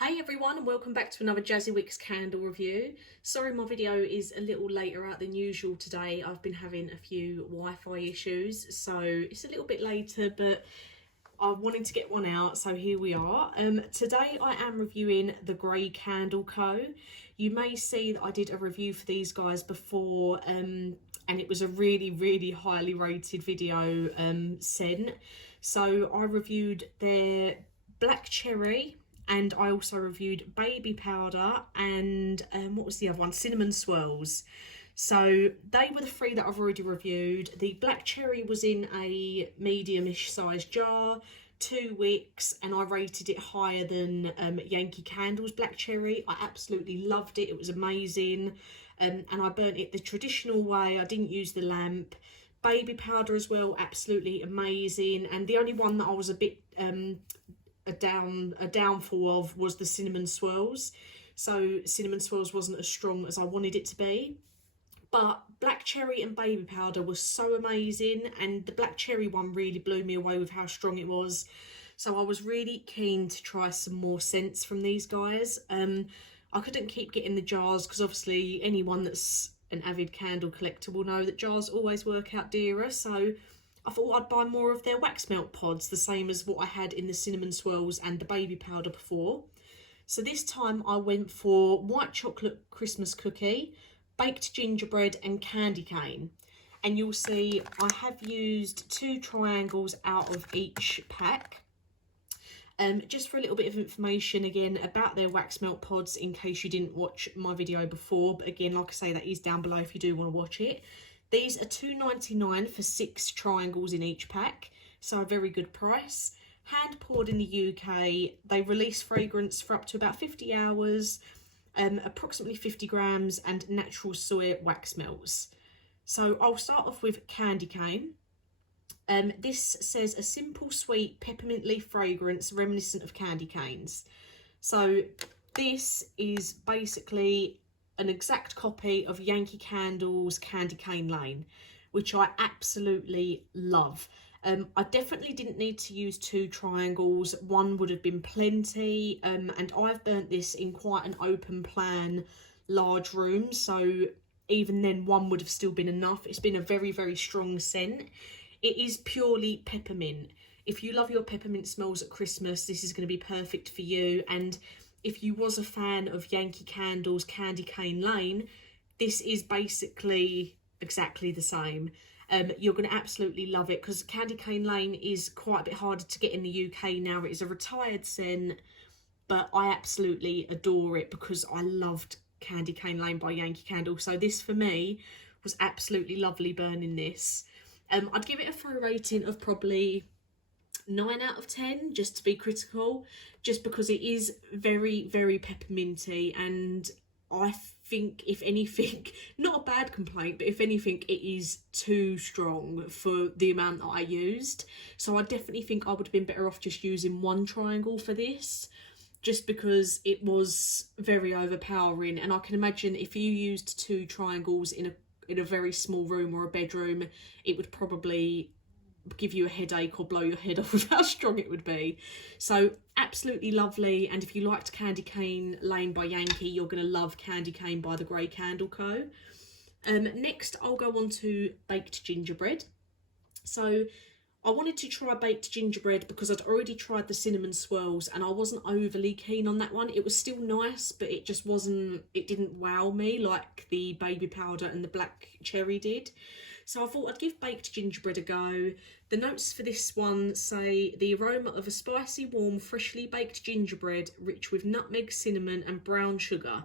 Hey everyone, and welcome back to another Jazzy Wicks candle review. Sorry my video is a little later out than usual today. I've been having a few Wi-Fi issues, so it's a little bit later, but I wanted to get one out, so here we are. Today I am reviewing the Grey Candle Co. You may see that I did a review for these guys before, and it was a really highly rated video sent. So I reviewed their Black Cherry, and I also reviewed Baby Powder and what was the other one? Cinnamon Swirls. So they were the three that I've already reviewed. The Black Cherry was in a medium-ish size jar, 2 wicks, and I rated it higher than Yankee Candle's Black Cherry. I absolutely loved it. It was amazing. And I burnt it the traditional way. I didn't use the lamp. Baby Powder as well, absolutely amazing. And the only one that I was a bit a downfall of was the Cinnamon Swirls. So Cinnamon Swirls wasn't as strong as I wanted it to be. But Black Cherry and Baby Powder was so amazing, and the Black Cherry one really blew me away with how strong it was. So I was really keen to try some more scents from these guys. I couldn't keep getting the jars because obviously anyone that's an avid candle collector will know that jars always work out dearer. So I thought I'd buy more of their wax melt pods, the same as what I had in the Cinnamon Swirls and the Baby Powder before. So this time I went for white chocolate Christmas cookie, baked gingerbread and candy cane. And you'll see I have used 2 triangles out of each pack. Just for a little bit of information again about their wax melt pods in case you didn't watch my video before. But again, like I say, that is down below if you do want to watch it. These are $2.99 for 6 triangles in each pack, so a very good price. Hand poured in the UK, they release fragrance for up to about 50 hours, approximately 50 grams, and natural soy wax melts. So I'll start off with candy cane. This says a simple, sweet, peppermint leaf fragrance reminiscent of candy canes. So this is basically an exact copy of Yankee Candle's Candy Cane Lane, which I absolutely love. I definitely didn't need to use 2 triangles. 1 would have been plenty, and I've burnt this in quite an open plan large room, so even then 1 would have still been enough. It's been a very strong scent. It is purely peppermint. If you love your peppermint smells at Christmas, this is going to be perfect for you. And if you was a fan of Yankee Candle's Candy Cane Lane, this is basically exactly the same. You're going to absolutely love it because Candy Cane Lane is quite a bit harder to get in the UK now. It is a retired scent, but I absolutely adore it because I loved Candy Cane Lane by Yankee Candle. So this for me was absolutely lovely burning this. I'd give it a throw rating of probably 9 out of 10, just to be critical, just because it is very pepperminty, and I think if anything, not a bad complaint, but if anything, it is too strong for the amount that I used. So I definitely think I would have been better off just using 1 triangle for this, just because it was very overpowering. And I can imagine if you used 2 triangles in a very small room or a bedroom, it would probably give you a headache or blow your head off with how strong it would be. So absolutely lovely. And if you liked Candy Cane Lane by Yankee, you're going to love Candy Cane by the Grey Candle Co. Next I'll go on to baked gingerbread. So I wanted to try baked gingerbread because I'd already tried the Cinnamon Swirls and I wasn't overly keen on that one. It was still nice, but it just wasn't, it didn't wow me like the Baby Powder and the Black Cherry did. So I thought I'd give baked gingerbread a go. The notes for this one say the aroma of a spicy, warm, freshly baked gingerbread rich with nutmeg, cinnamon and brown sugar.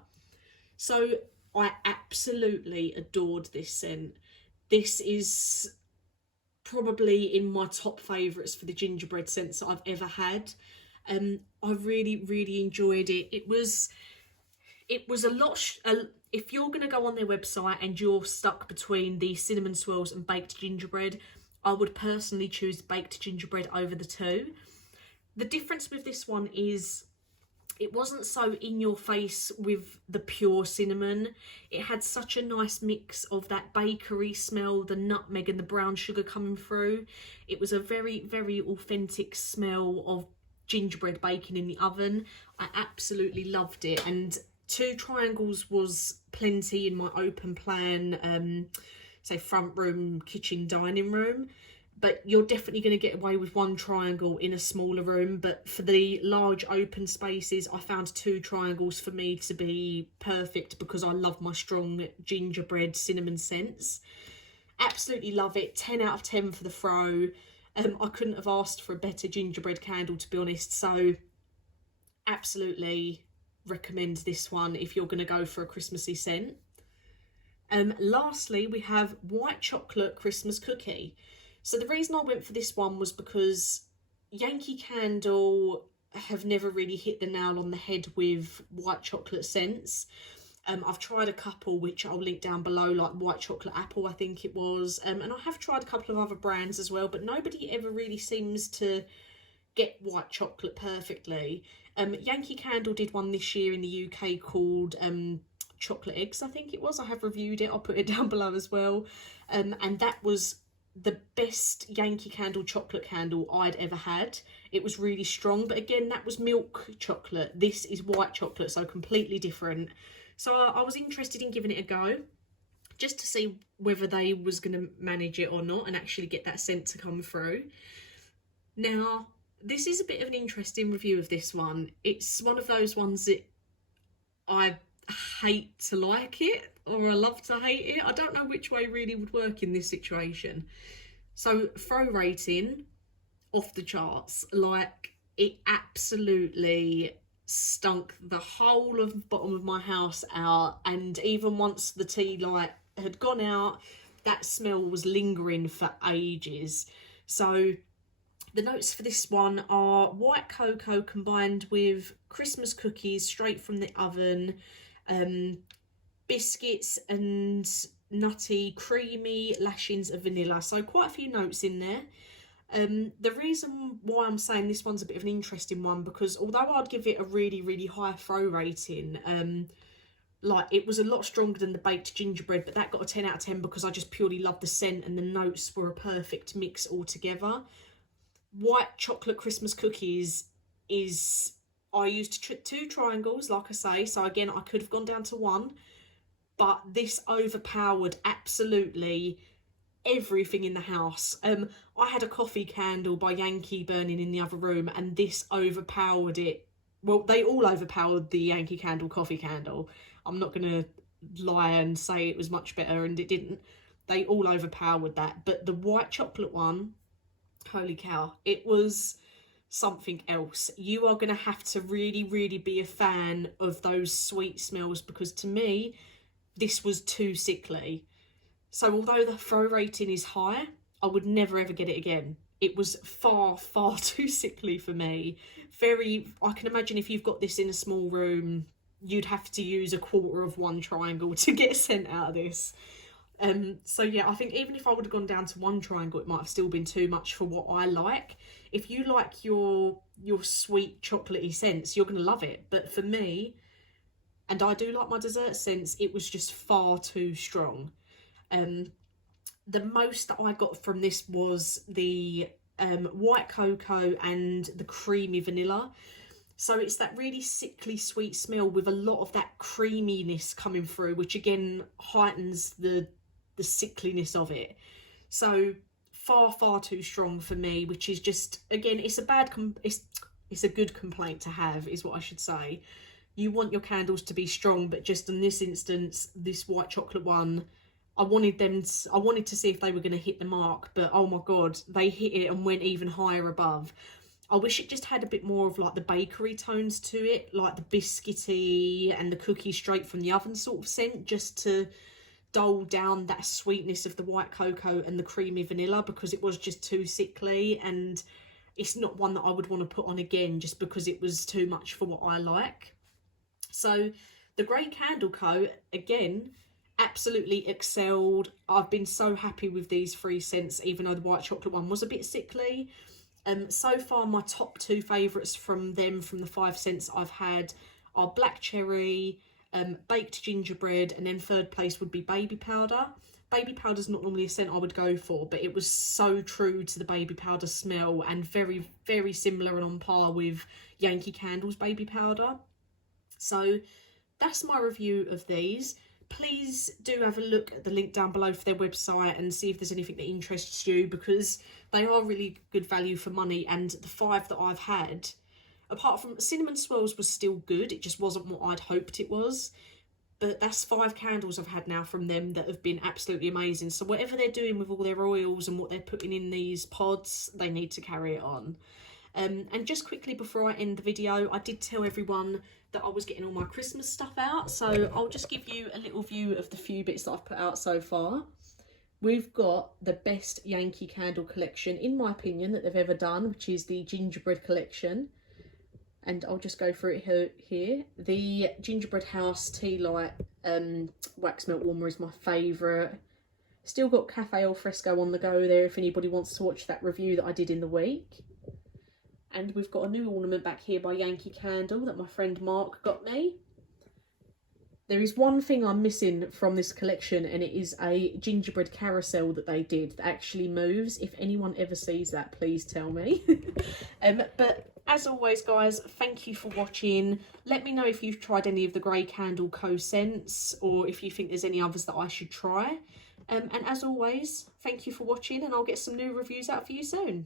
So I absolutely adored this scent. This is probably in my top favourites for the gingerbread scents that I've ever had. I really enjoyed it. It was a lot. If you're going to go on their website and you're stuck between the Cinnamon Swirls and baked gingerbread, I would personally choose baked gingerbread over the 2. The difference with this one is it wasn't so in your face with the pure cinnamon. It had such a nice mix of that bakery smell, the nutmeg and the brown sugar coming through. It was a very authentic smell of gingerbread baking in the oven. I absolutely loved it, and 2 triangles was plenty in my open plan, say front room, kitchen, dining room. But you're definitely going to get away with 1 triangle in a smaller room. But for the large open spaces, I found 2 triangles for me to be perfect, because I love my strong gingerbread cinnamon scents. Absolutely love it. 10 out of 10 for the throw. I couldn't have asked for a better gingerbread candle, to be honest. So absolutely recommend this one if you're going to go for a Christmassy scent. Lastly, we have white chocolate Christmas cookie. So the reason I went for this one was because Yankee Candle have never really hit the nail on the head with white chocolate scents. I've tried a couple which I'll link down below, like White Chocolate Apple, I think it was, and I have tried a couple of other brands as well, but nobody ever really seems to get white chocolate perfectly. Yankee Candle did one this year in the UK called Chocolate Eggs, I think it was. I have reviewed it, I'll put it down below as well, and that was the best Yankee Candle chocolate candle I'd ever had. It was really strong, but again, that was milk chocolate. This is white chocolate, so completely different. So I was interested in giving it a go, just to see whether they was going to manage it or not and actually get that scent to come through. Now, this is a bit of an interesting review of this one. It's one of those ones that I hate to like it, or I love to hate it. I don't know which way really would work in this situation. So throw rating, off the charts. Like, it absolutely stunk the whole of the bottom of my house out, and even once the tea light had gone out, that smell was lingering for ages. So the notes for this one are white cocoa combined with Christmas cookies straight from the oven, biscuits and nutty creamy lashings of vanilla. So quite a few notes in there. The reason why I'm saying this one's a bit of an interesting one, because although I'd give it a really high throw rating, like, it was a lot stronger than the baked gingerbread, but that got a 10 out of 10 because I just purely love the scent, and the notes were a perfect mix altogether. White chocolate Christmas cookies is, I used 2 triangles, like I say, so again, I could have gone down to 1, but this overpowered absolutely everything in the house. I had a coffee candle by Yankee burning in the other room, and this overpowered it. Well, they all overpowered the Yankee Candle coffee candle. I'm not going to lie and say it was much better, and it didn't. They all overpowered that. But the white chocolate one, holy cow, it was something else. You are going to have to really be a fan of those sweet smells, because to me, this was too sickly. So although the throw rating is high, I would never ever get it again. It was far too sickly for me. I can imagine if you've got this in a small room, you'd have to use a quarter of 1 triangle to get a scent out of this. So yeah, I think even if I would have gone down to 1 triangle, it might have still been too much for what I like. If you like your sweet chocolatey scents, you're going to love it. But for me, and I do like my dessert scents, it was just far too strong. The most that I got from this was the white cocoa and the creamy vanilla. So it's that really sickly sweet smell with a lot of that creaminess coming through, which again heightens the sickliness of it. So far too strong for me, which is just, again, it's a good complaint to have, is what I should say. You want your candles to be strong, but just in this instance, this white chocolate one, I wanted to see if they were going to hit the mark, but oh my god, they hit it and went even higher above. I wish it just had a bit more of like the bakery tones to it, like the biscuity and the cookie straight from the oven sort of scent, just to dull down that sweetness of the white cocoa and the creamy vanilla, because it was just too sickly, and it's not one that I would want to put on again just because it was too much for what I like. So the Grey Candle Co, again, absolutely excelled. I've been so happy with these 3 scents, even though the white chocolate one was a bit sickly. So far, my top 2 favourites from them, from the 5 scents I've had, are Black Cherry, Baked Gingerbread, and then third place would be Baby Powder. baby powder's not normally a scent I would go for, but it was so true to the baby powder smell and very, very similar and on par with Yankee Candle's baby powder. So that's my review of these. Please do have a look at the link down below for their website and see if there's anything that interests you, because they are really good value for money. And the 5 that I've had, apart from Cinnamon Swirls, was still good. It just wasn't what I'd hoped it was. But that's 5 candles I've had now from them that have been absolutely amazing. So whatever they're doing with all their oils and what they're putting in these pods, they need to carry it on. And just quickly before I end the video, I did tell everyone that I was getting all my Christmas stuff out. So I'll just give you a little view of the few bits that I've put out so far. We've got the best Yankee Candle collection, in my opinion, that they've ever done, which is the Gingerbread collection. And I'll just go through it here. The Gingerbread House Tea Light Wax Melt Warmer is my favourite. Still got Cafe Al Fresco on the go there if anybody wants to watch that review that I did in the week. And we've got a new ornament back here by Yankee Candle that my friend Mark got me. There is one thing I'm missing from this collection, and it is a gingerbread carousel that they did that actually moves. If anyone ever sees that, please tell me. But as always, guys, thank you for watching. Let me know if you've tried any of the Grey Candle co-scents, or if you think there's any others that I should try. And as always, thank you for watching, and I'll get some new reviews out for you soon.